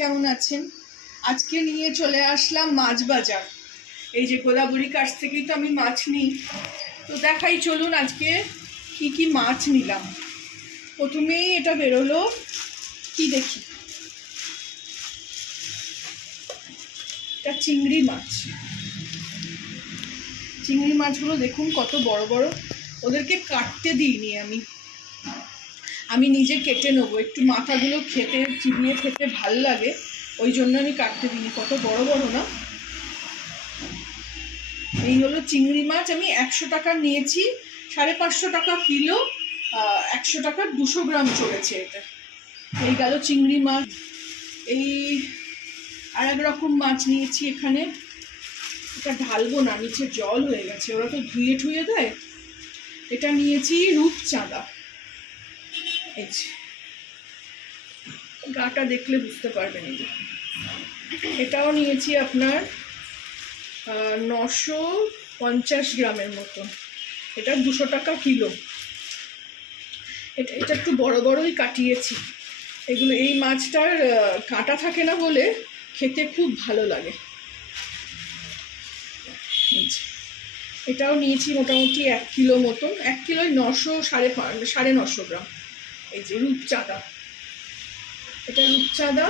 কেমন আছেন? আজকে নিয়ে চলে আসলাম মাছ বাজার। এই যে গোদাবরীর কাছ থেকেই তো আমি মাছ নিই, তো দেখাই চলুন আজকে কি কি মাছ নিলাম। প্রথমেই এটা বেরোলো, কি দেখি, এটা চিংড়ি মাছ। চিংড়ি মাছগুলো দেখুন কত বড় বড়, ওদেরকে কাটতে দিইনি আমি নিজে কেটে নেবো, একটু মাথাগুলো খেতে চিবিয়ে খেতে ভাল লাগে, ওই জন্য আমি কাটতে দিইনি। কত বড় বড় না। এই হলো চিংড়ি মাছ, আমি 100 টাকা নিয়েছি, 550 টাকা কিলো, 100 টাকার 200 গ্রাম চলেছে এটা। এই গেল চিংড়ি মাছ। এই আর এক রকম মাছ নিয়েছি এখানে, এটা ঢালবো না, নিচে জল হয়ে গেছে, ওরা তো ধুয়ে ঠুয়ে দেয়। এটা নিয়েছি রূপচাঁদা, এই যে গাটা দেখলে বুঝতে পারবেন। এই যে এটাও নিয়েছি আপনার 950 গ্রামের মতো, এটা 200 টাকা কিলো। এটা একটু বড় বড়ই কাটিয়েছি এগুলো, এই মাছটার কাঁটা থাকে না বলে খেতে খুব ভালো লাগে। এটাও নিয়েছি মোটামুটি 1 কিলো মতন, 1 কিলোয় 900 সাড়ে 900 গ্রাম। এই যে রূপচাঁদা, এটা রূপচাঁদা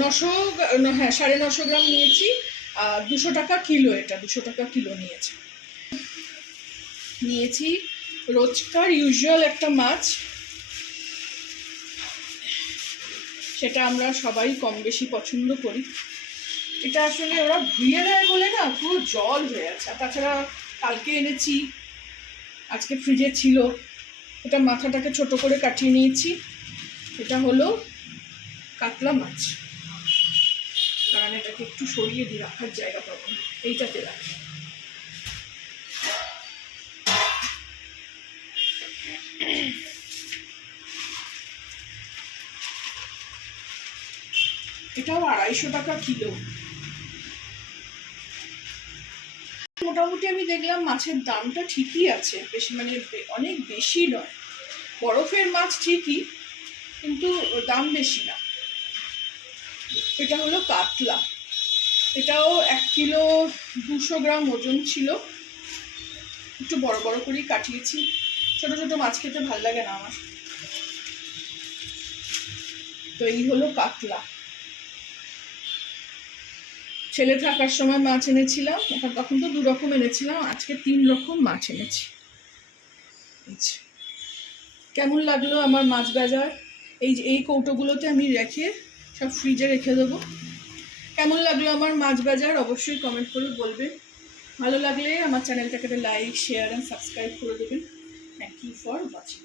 900 গ্রাম নিয়েছি, 200 টাকা কিলো, এটা 200 টাকা কিলো নিয়েছি রোজকার ইউজুয়াল একটা মাছ, সেটা আমরা সবাই কম বেশি পছন্দ করি। এটা আসলে ওরা ধুয়ে দেয় বলে না, পুরো জল হয়ে আছে। তাছাড়া কালকে এনেছি, আজকে ফ্রিজে ছিল। এটা মাথাটাকে ছোট করে কাটিয়ে নিয়েছি। এটা হলো কাতলা মাছ, কারণ এটাকে একটু সরিয়ে দিই, রাখার জায়গা পাবো না, এইটাতে রাখি। এটাও 250 টাকা কিলো। মোটামুটি আমি দেখলাম মাছের দামটা ঠিকই আছে, বেশি মানে অনেক বেশি নয়। বরফের মাছ ঠিকই, কিন্তু দাম বেশি না। এটা হলো কাতলা, এটাও 1 কিলো 200 গ্রাম ওজন ছিল, একটু বড় বড় করেই কাটিয়েছি। ছোট ছোট মাছ খেতে ভাল লাগে না আমার। তো এই হলো কাতলা। ছেলে থাকার সময় মাছ এনেছিলাম, তখন তো 2 রকম এনেছিলাম, আজকে 3 রকম মাছ এনেছি। কেমন লাগলো আমার মাছ বাজার? এই কৌটোগুলোতে আমি রেখে সব ফ্রিজে রেখে দেবো। কেমন লাগলো আমার মাছ বাজার অবশ্যই কমেন্ট করে বলবেন। ভালো লাগলে আমার চ্যানেলটাকে লাইক, শেয়ার অ্যান্ড সাবস্ক্রাইব করে দেবেন। Thank you for watching.